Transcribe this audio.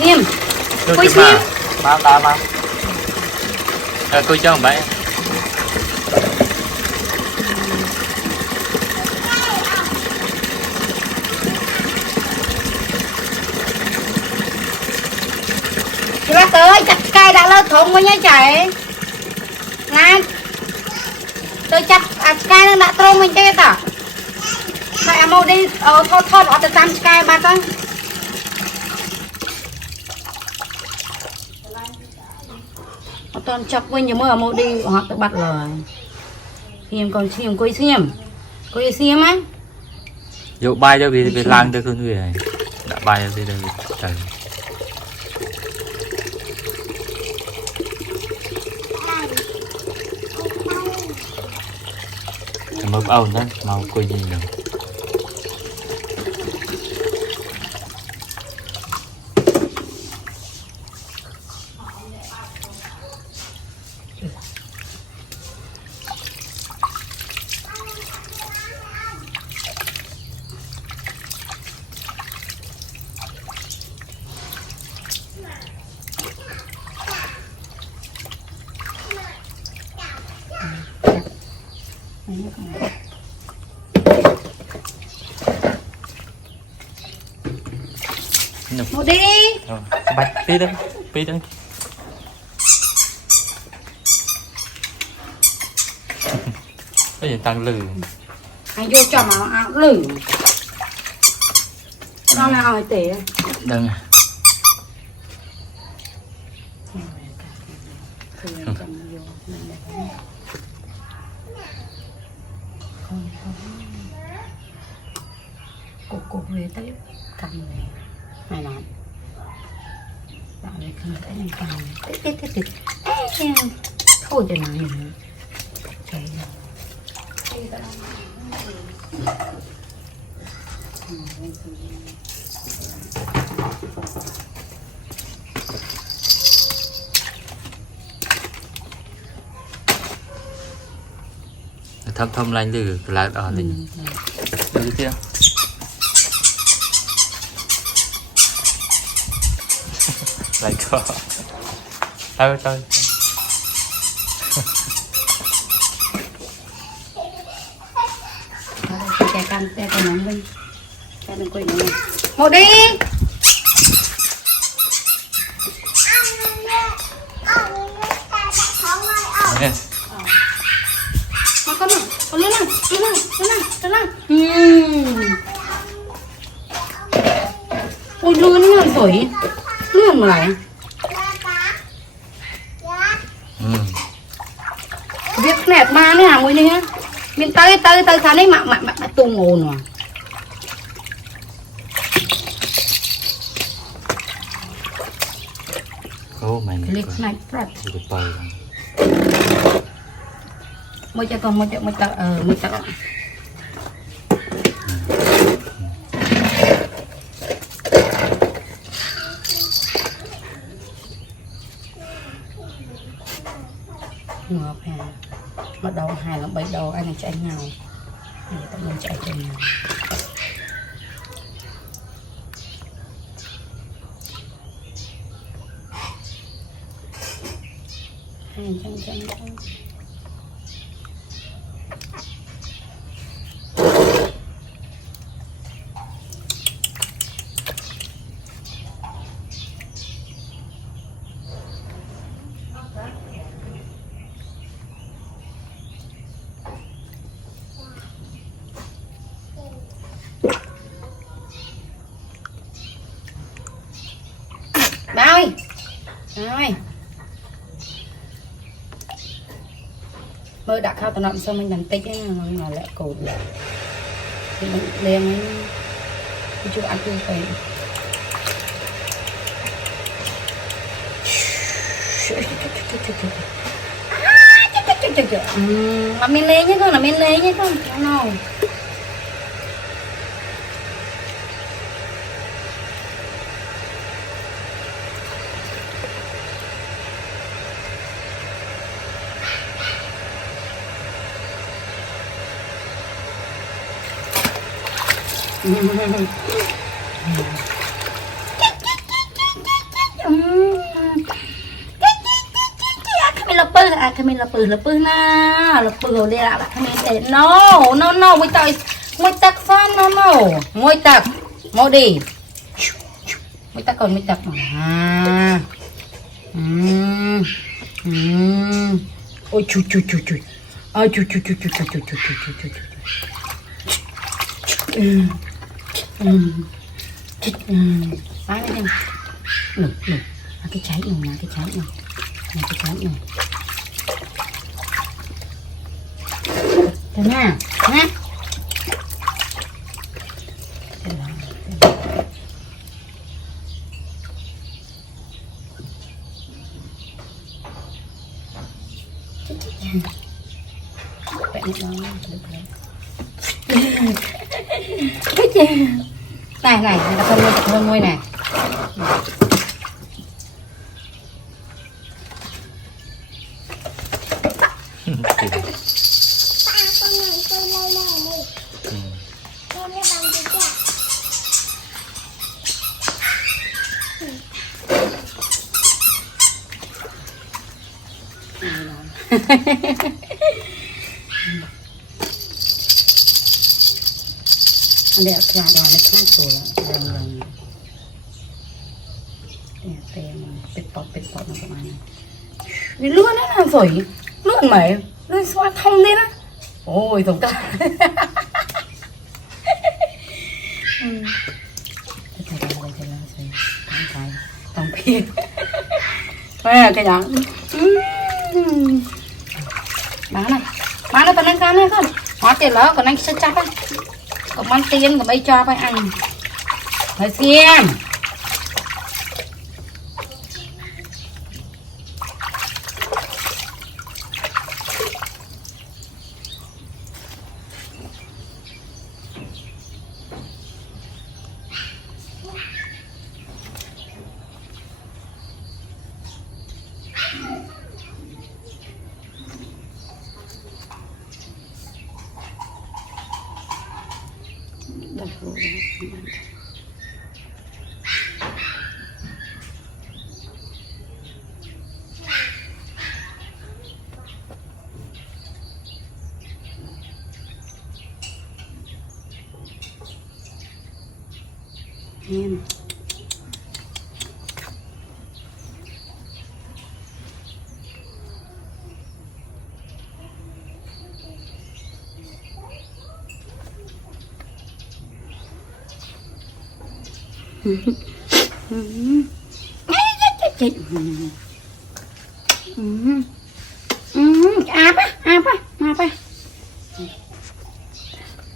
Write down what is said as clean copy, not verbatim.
Nghiêm. Quay nghiêm. Mà. Cô cho bạn. Chị bác ơi, chặt cây đã lơ thùng quá nhá chạy. Nè. Tôi chặt cây nó đã trông mình chết à. Mày mau đi thốt ở từ tam cây ba con. Toàn chọc với nhiều mơ mau đi họ tự bắt rồi. Xiêm còn xiêm quay xiêm. Quay xiêm á. Dụ bay cho vì lang cho con người này. Đã bay cho đây trời. Mập ẩu đó, mau quay gì nữa. Mau đi. Bạch tí đó. Cái gì tăng lử. Anh vô cho mà áo lử. Đó là hỏi tể. Đừng. Cô về tới cầm này. Này nè. Bạn này không thấy mình cầm. Thôi cho nó nhìn. Trời ơi. Thâm lên từ lá đỏ lên. Được chưa? Lại có. Thôi. Cái nóng đi. Cái đừng quên nữa. Một đi. Con lên ôi lươn nó làm phổi. Lươn mà lại. Việc nẹt ma nữa hả mùi đi ha. Mình tới tháng ấy mà tung ồn à. Ô mày clip này rất được bời. mới cho con mới cho ngọt hà bắt đầu hai là 7 đầu anh chạy nhau này tao mình chạy cùng nhau chân ba ơi rồi mơ đã khao tao nằm sao mình làm tích ấy mà lại cổ lại thì mình liền cái chú ăn tươi phải làm men lê nhé con là men lê nhé con nào lại cái mình là bự na là bự đi lại cái mình để no mới tắc phát no mới tắc mau đi mới tắc còn mới tắc mà ôi chú ôi chú bán đi nè cái trái này cái trái này thế nha này là con nuôi này Để cả đoàn nó khác rồi lần để bịt bọt nó các bạn vì lươn nó là rồi lươn mày lươn xoa thông đi đó ôi tổng cả tổng kia cái đó bán này còn ăn cá này không hóa tiền lỡ còn anh sẽ chắc á còn ăn tiền còn bây cho phải ăn phải xem em áp á